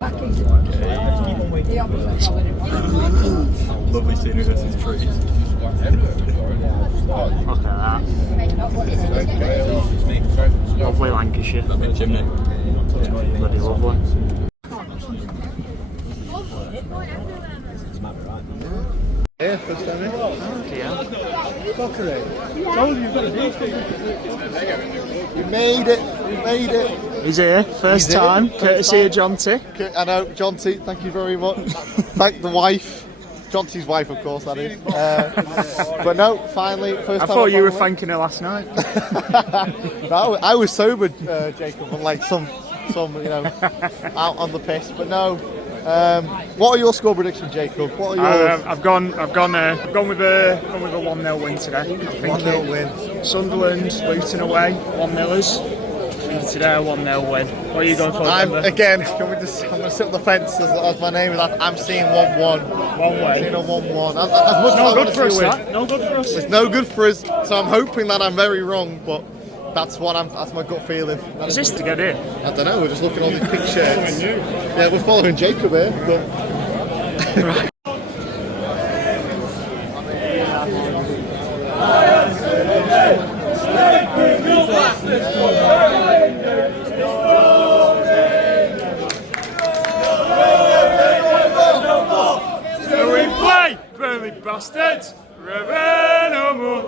Lovely scenery, this is trees. Look at that. Lovely Lancashire. That big chimney. Bloody lovely. Yeah, first time in. Yeah. We made it. We made it. He's here, first time, courtesy of John T. I know, John T. Thank you very much. Thank the wife. John T's wife, of course, that is. But no, finally, first I time. thought you were thanking her last night. No, I was sober, Jacob, unlike some, out on the piss. But no. What are your score predictions, Jacob? What are yours? I've gone with a 1-0 win today. I think 1-0 win. Sunderland, Luton away, 1-0ers. And today a 1-0 win. What are you going for? I'm going to sit on the fence as my name is. I'm seeing 1-1. One way. Seeing a 1-1. No good for us, that. No good for us. It's no good for us. So I'm hoping that I'm very wrong, but that's my gut feeling. Is this to get in? I don't know. We're just looking at all these pink shirts. Yeah, we're following Jacob here. But... We play, Burnley bastards. Reven no more.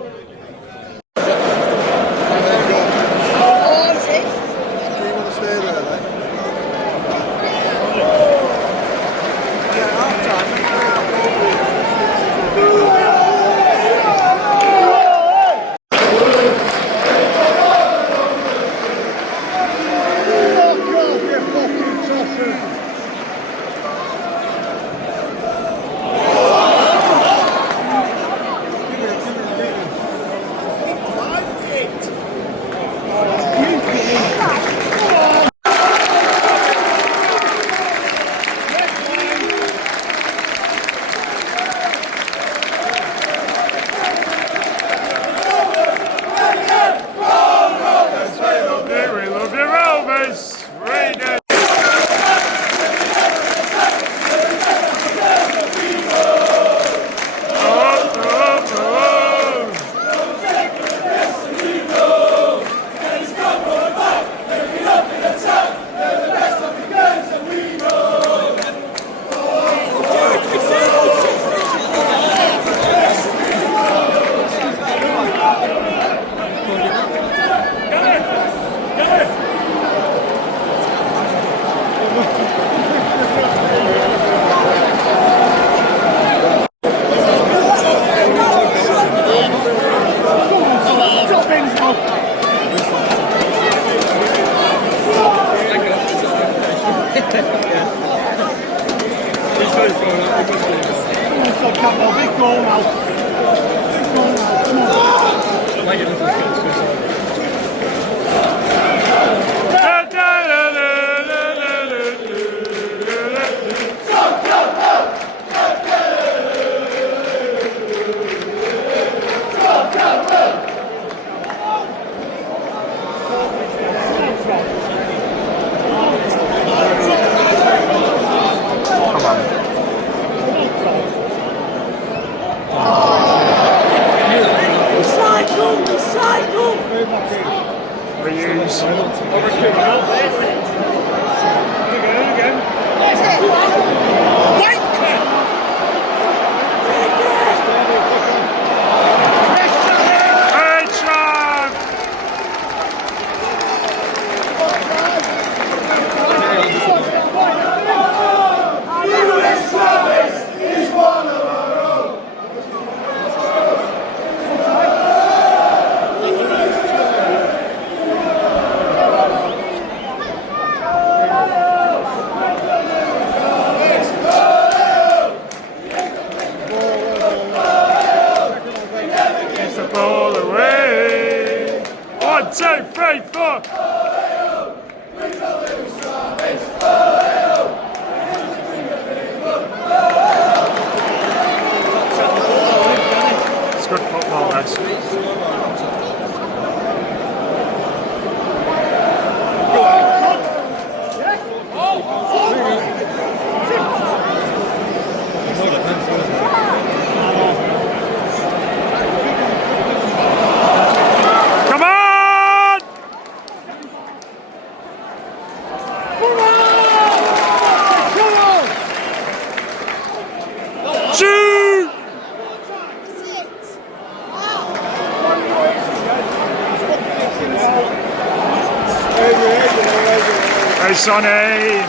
Sonny!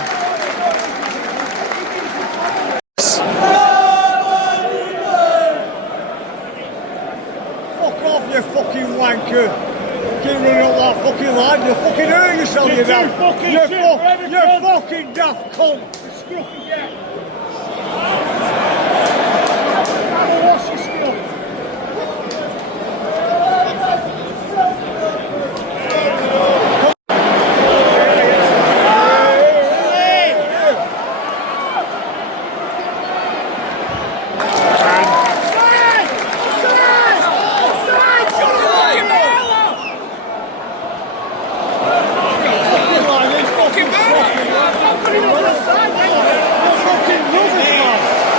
Fuck off, you fucking wanker! Keep running up that fucking line, you fucking hurt yourself, you daft! You fucking daft cunt! What's your skill? Fucking rubbish, man!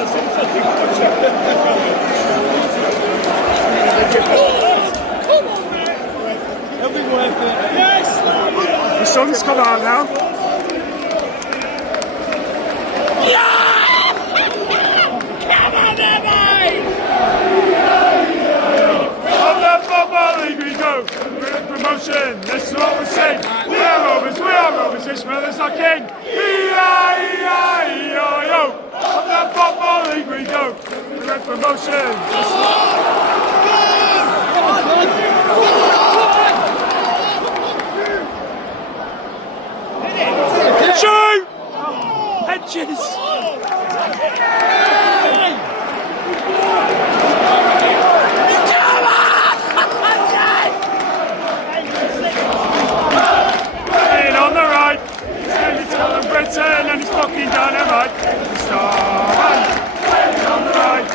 The sun's come out now. On the football league we go, we're in promotion, this is what we sing. We are Rovers, Ishmael is our king. E-I-E-I-E-I-O. On the football league we go, we're in promotion. Shoot! Hedges! On the right, it's Colin Britain and he's fucking dynamite. Starman, on the right.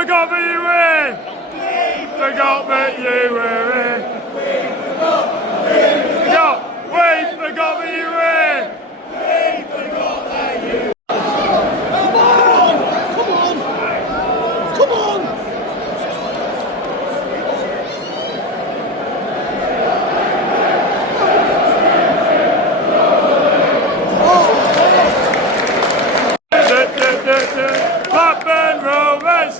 forgot that you were here. We forgot that you were here. We forgot that you. Come on! Come on! Come on! Blackburn Rovers!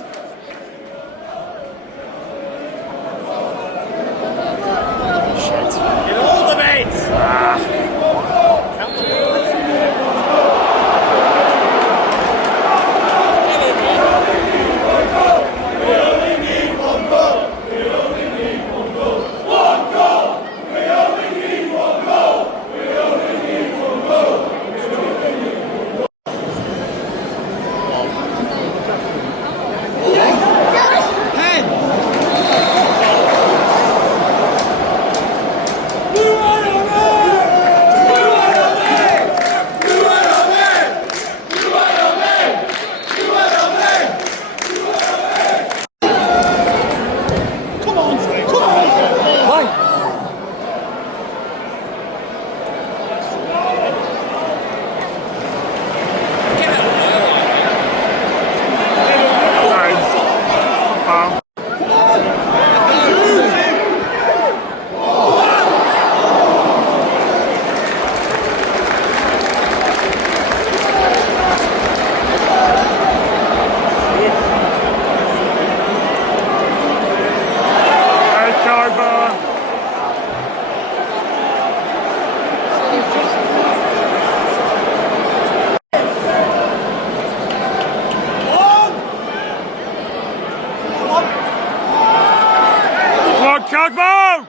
Jakobs!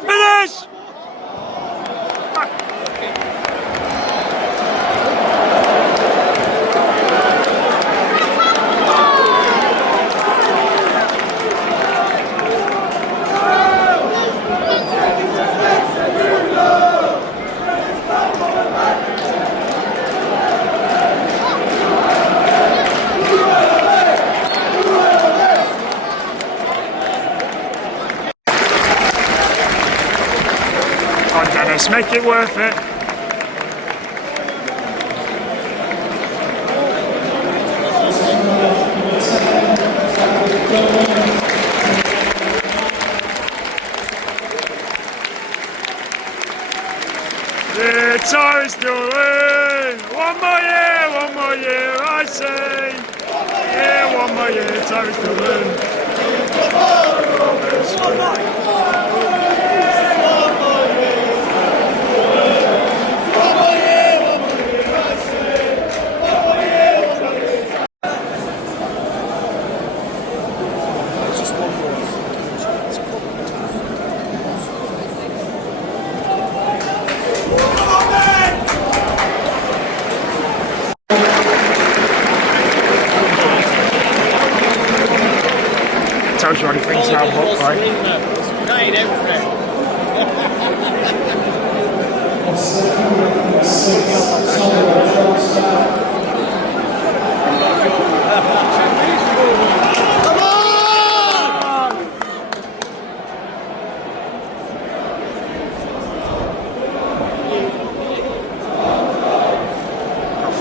Finish! Come on, Dennis, make it worth it. The tie is still in. One more year, I say. Yeah, one more year, tie is still in. Tells you what he thinks now, look like.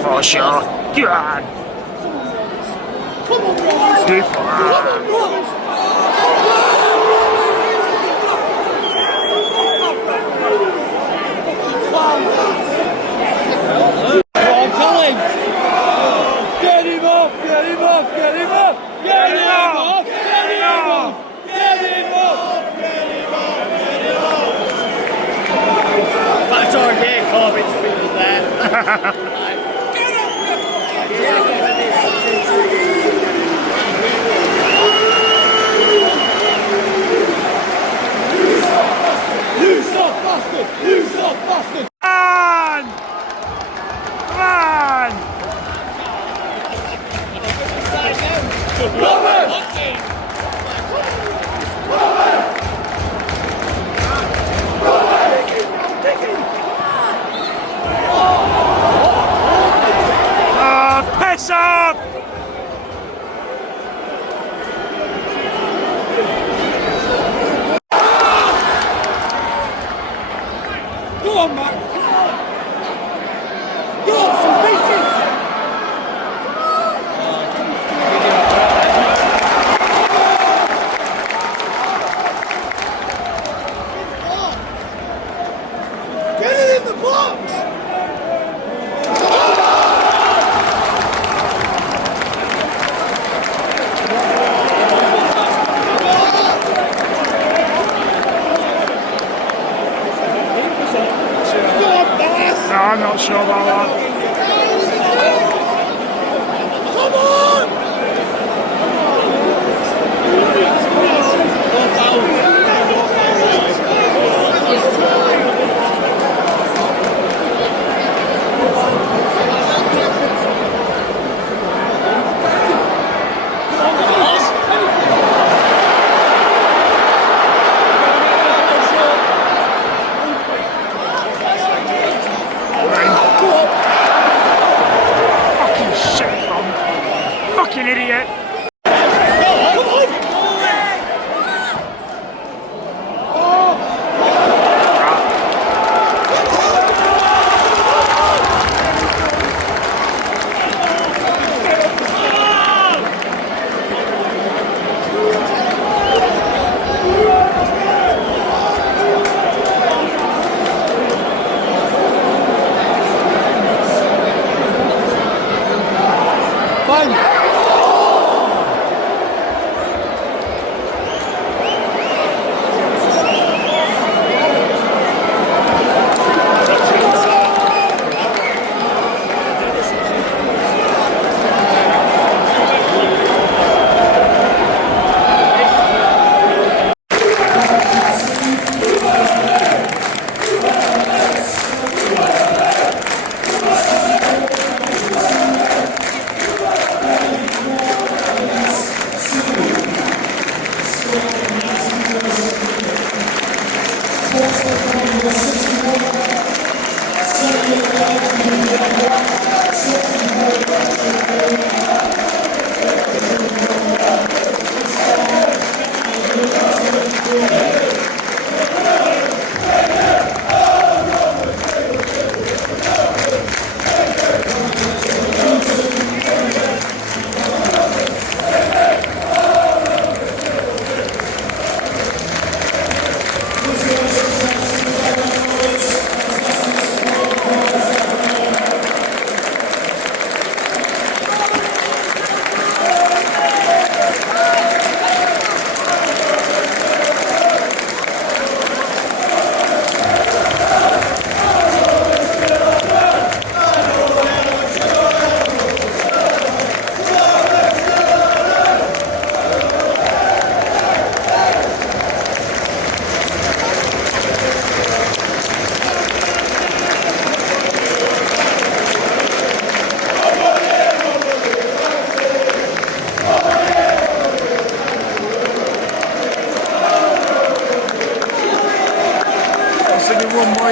For sure. God. Get him off! Get him off! Get him off! Get him off! Get him off! Get him off! Get him off! Get him off! That's our game, Corbyn's people there. You soft bastard! You soft bastard! Come on! Oh, piss off! Go on, Matt! Go on, some beating! Get it in the box! No, I'm not sure about that. Come on! Fucking shit, man. Fucking idiot. Fine.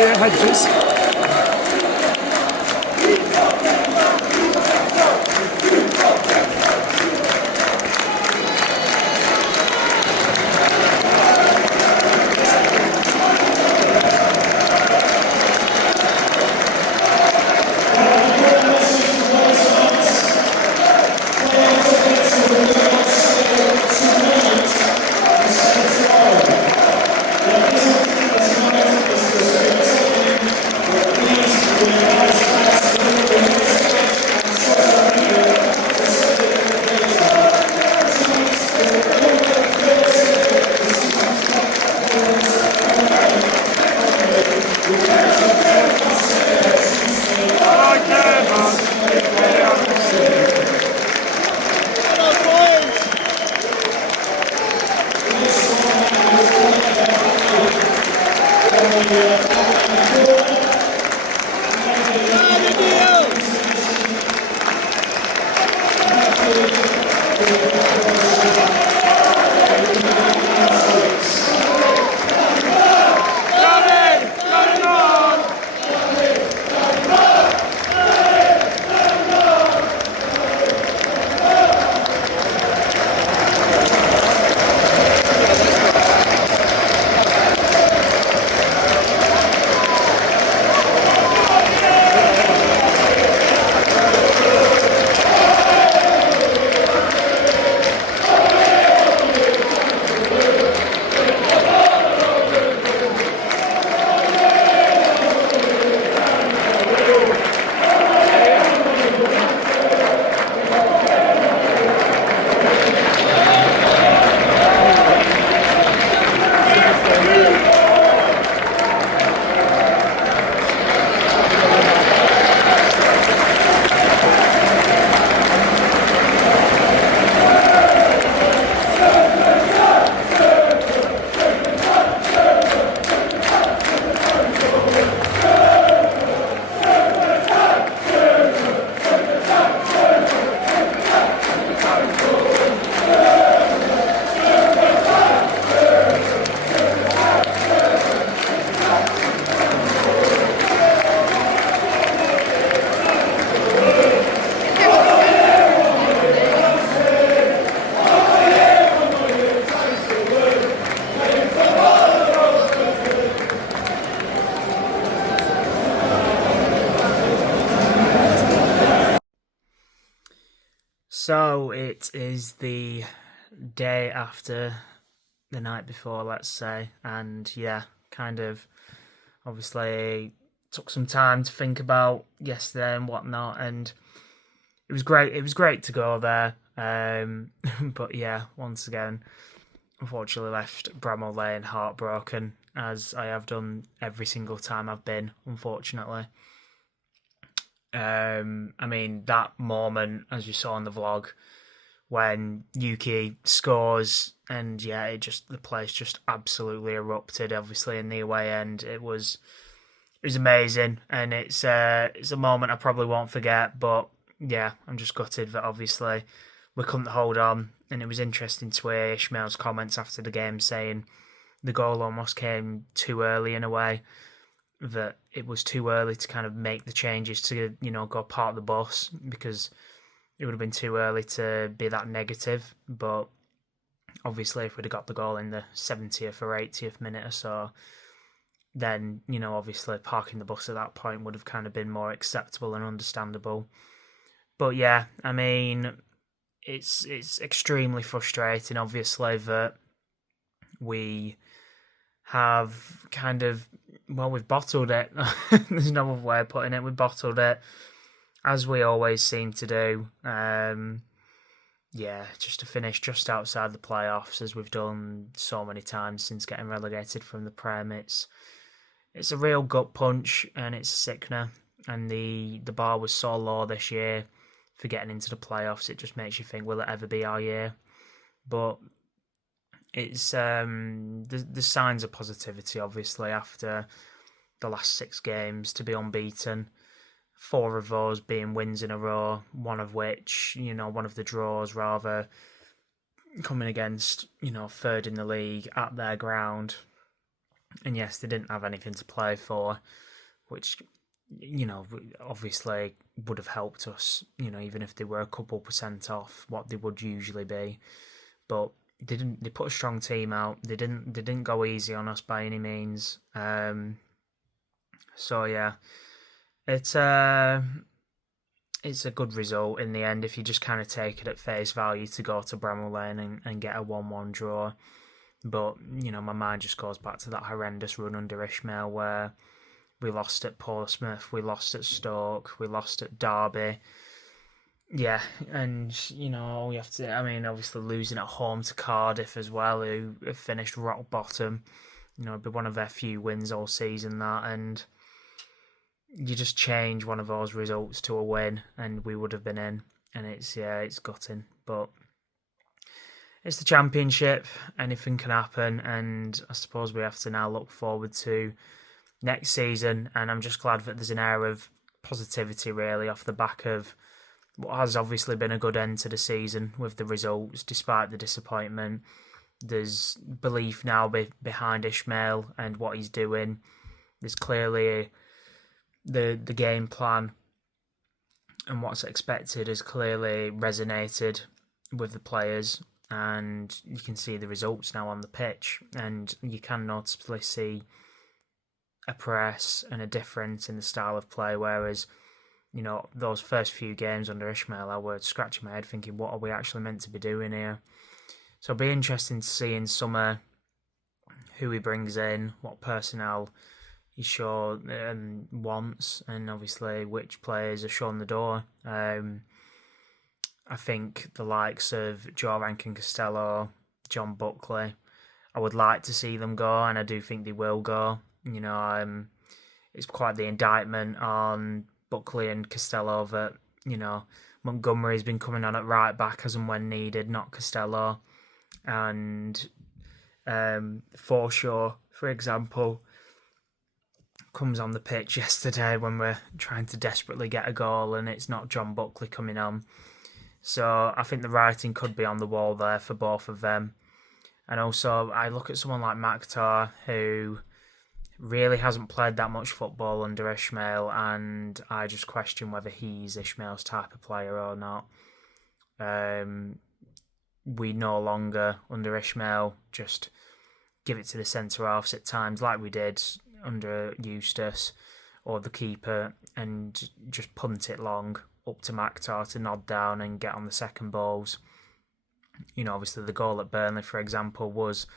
Elliot Hedges. So it is the day after the night before, let's say, and yeah, kind of obviously took some time to think about yesterday and whatnot, and it was great. It was great to go there, but yeah, once again, unfortunately left Bramall Lane heartbroken, as I have done every single time I've been, unfortunately. I mean, that moment, as you saw in the vlog, when Yuki scores, and yeah, the place just absolutely erupted. Obviously, in the away end, it was amazing, and it's a moment I probably won't forget. But yeah, I'm just gutted that obviously we couldn't hold on, and it was interesting to hear Ishmael's comments after the game saying the goal almost came too early in a way, that it was too early to kind of make the changes to, go park the bus, because it would have been too early to be that negative. But obviously if we'd have got the goal in the 70th or 80th minute or so, then, obviously parking the bus at that point would have kind of been more acceptable and understandable. But yeah, I mean, it's extremely frustrating, obviously, that we have kind of, we've bottled it. There's no other way of putting it. We bottled it, as we always seem to do. Just to finish just outside the playoffs, as we've done so many times since getting relegated from the Prem. It's a real gut punch, and it's a sickener. And the bar was so low this year for getting into the playoffs. It just makes you think, will it ever be our year? But it's the signs of positivity, obviously, after the last 6 games to be unbeaten. 4 of those being wins in a row, one of which, one of the draws rather, coming against, third in the league at their ground. And yes, they didn't have anything to play for, which, obviously would have helped us, even if they were a couple % off what they would usually be. But they put a strong team out. They didn't go easy on us by any means. So yeah, it's a good result in the end if you just kind of take it at face value to go to Bramall Lane and get a 1-1 draw. But, my mind just goes back to that horrendous run under Ishmael where we lost at Portsmouth, we lost at Stoke, we lost at Derby. Yeah, and, we have to, obviously losing at home to Cardiff as well, who have finished rock bottom. It'd be one of their few wins all season, that, and you just change one of those results to a win and we would have been in. And it's gutting, but it's the Championship, anything can happen, and I suppose we have to now look forward to next season, and I'm just glad that there's an air of positivity really off the back of what has obviously been a good end to the season with the results, despite the disappointment. There's belief now behind Ishmael and what he's doing. There's clearly the game plan and what's expected has clearly resonated with the players, and you can see the results now on the pitch, and you can noticeably see a press and a difference in the style of play, whereas, those first few games under Ishmael, I was scratching my head thinking, what are we actually meant to be doing here? So it'll be interesting to see in summer who he brings in, what personnel he sure wants, and obviously which players are shown the door. I think the likes of Joe Rankin Costello, John Buckley, I would like to see them go, and I do think they will go. It's quite the indictment on Buckley and Costello that, Montgomery's been coming on at right back as and when needed, not Costello. And Forshaw, for example, comes on the pitch yesterday when we're trying to desperately get a goal and it's not John Buckley coming on. So I think the writing could be on the wall there for both of them. And also, I look at someone like Maktar, who really hasn't played that much football under Ishmael, and I just question whether he's Ishmael's type of player or not. We no longer, under Ishmael, just give it to the centre-halves at times, like we did under Eustace or the keeper, and just punt it long up to Maktar to nod down and get on the second balls. Obviously the goal at Burnley, for example, was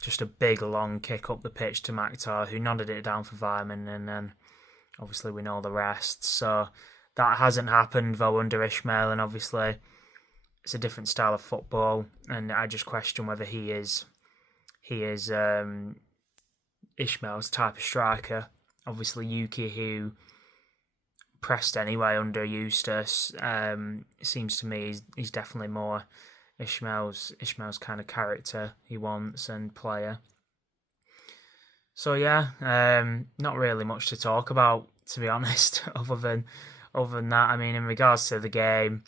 just a big long kick up the pitch to Maktar, who nodded it down for Vyman, and then obviously we know the rest. So that hasn't happened though under Ishmael, and obviously it's a different style of football, and I just question whether he is Ishmael's type of striker. Obviously Yuki, who pressed anyway under Eustace, seems to me he's definitely more Ishmael's kind of character he wants and player. So yeah, not really much to talk about, to be honest, other than that. In regards to the game,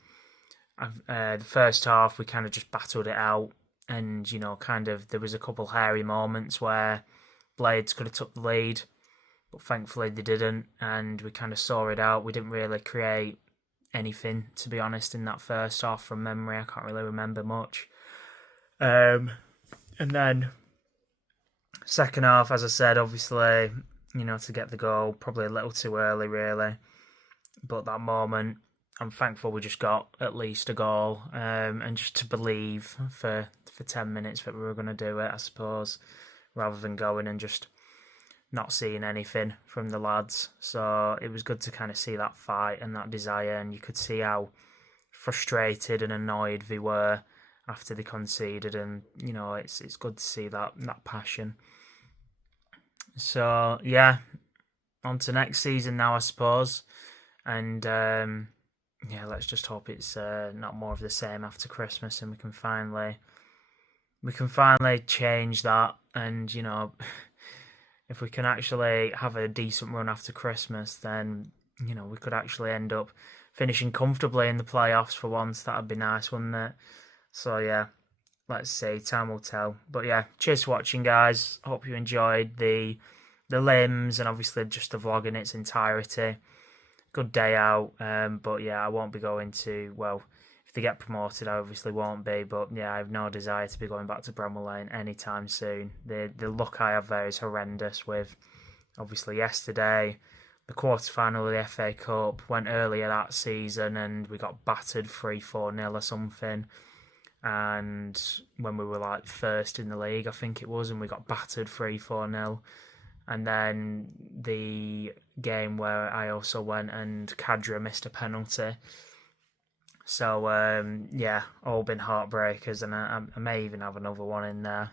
the first half we kind of just battled it out, and there was a couple hairy moments where Blades could have took the lead, but thankfully they didn't, and we kind of saw it out. We didn't really create anything, to be honest, in that first half from memory. I can't really remember much. And then second half, as I said, obviously, to get the goal, probably a little too early, really. But that moment, I'm thankful we just got at least a goal, and just to believe for 10 minutes that we were going to do it, I suppose, rather than going and just not seeing anything from the lads. So it was good to kind of see that fight and that desire, and you could see how frustrated and annoyed they were after they conceded, and it's good to see that passion. So yeah, on to next season now, I suppose, and let's just hope it's not more of the same after Christmas, and we can finally change that, and if we can actually have a decent run after Christmas, then, we could actually end up finishing comfortably in the playoffs for once. That'd be nice, wouldn't it? So, yeah, let's see. Time will tell. But yeah, cheers for watching, guys. Hope you enjoyed the limbs and obviously just the vlog in its entirety. Good day out. But yeah, I won't be going to, well, if they get promoted, I obviously won't be. But yeah, I have no desire to be going back to Bramall Lane anytime soon. The luck I have there is horrendous with, obviously, yesterday, the quarter-final of the FA Cup went earlier that season and we got battered 3-4-0 or something. And when we were like first in the league, I think it was, and we got battered 3-4-0. And then the game where I also went and Kadra missed a penalty. So, yeah, all been heartbreakers, and I may even have another one in there.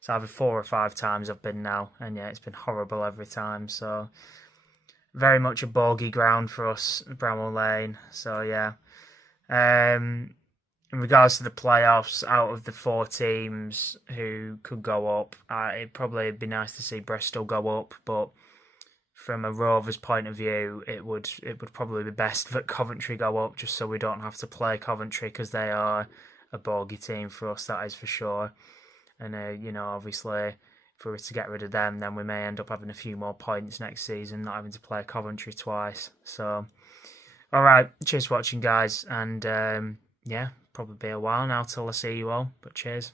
So either 4 or 5 times I've been now, and yeah, it's been horrible every time. So very much a bogey ground for us, Bramall Lane. So yeah. In regards to the playoffs, out of the 4 teams who could go up, it'd probably be nice to see Bristol go up, but from a Rovers point of view, it would probably be best that Coventry go up, just so we don't have to play Coventry, because they are a bogey team for us, that is for sure. And you know, obviously, if we were to get rid of them, then we may end up having a few more points next season, not having to play Coventry twice. So, all right, cheers for watching, guys, and yeah, probably be a while now till I see you all, but cheers.